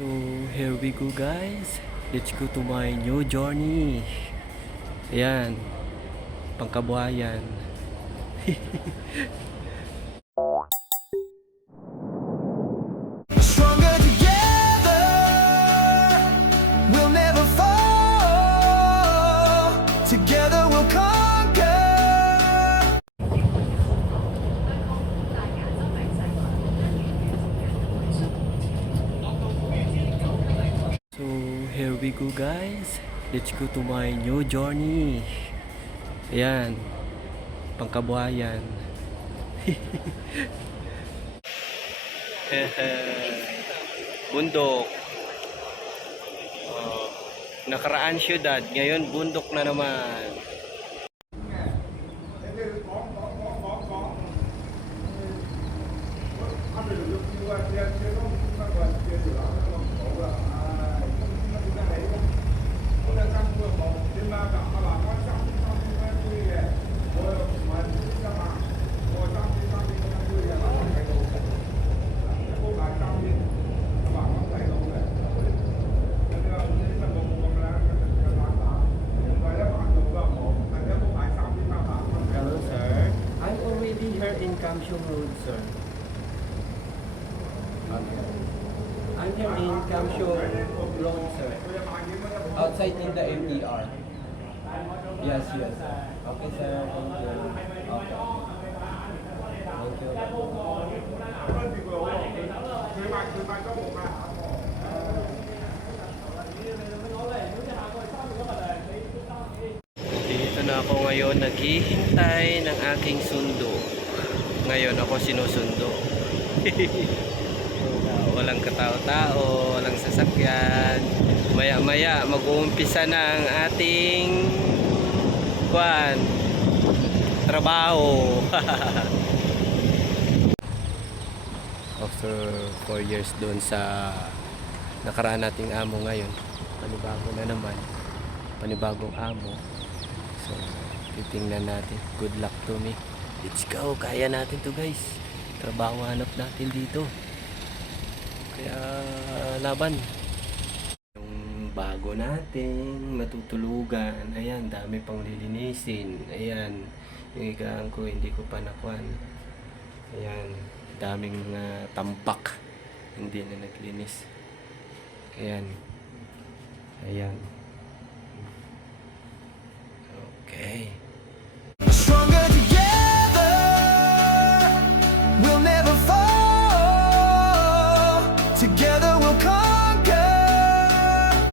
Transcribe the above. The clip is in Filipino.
So here we go guys. Let's go to my new journey. Ayan, pangkabuhayan. Stronger together, we'll never fall. Together we'll conquer. So here we go guys. Let's go to my new journey. Ayan, pangkabuhayan. Bundok. Nakaraan syudad, ngayon bundok na naman. Hello sir, I'm already here in Kamshong Road sir. Okay. I'm here in Kamshong Road sir. Outside in the MTR. Yes, yes. Okay sir, thank you. Okay. Thank you. Dito na ako ngayon naghihintay ng aking sundo. Ngayon ako sinusundo. Walang katao-tao, walang sasakyan. Maya-maya mag-uumpisa na ang ating trabaho. After 4 years doon sa nakaraan nating amo, ngayon panibago na naman, panibagong amo. So titingnan natin. Good luck to me. Let's go, kaya natin to guys. Trabaho hanap natin dito, kaya laban. Yung bago nating matutulugan, ayan, dami pang lilinisin. Ayan, yung igaan ko hindi ko pa nakuan. Ayan, daming tampak, hindi na naglinis. Ayan, ayan.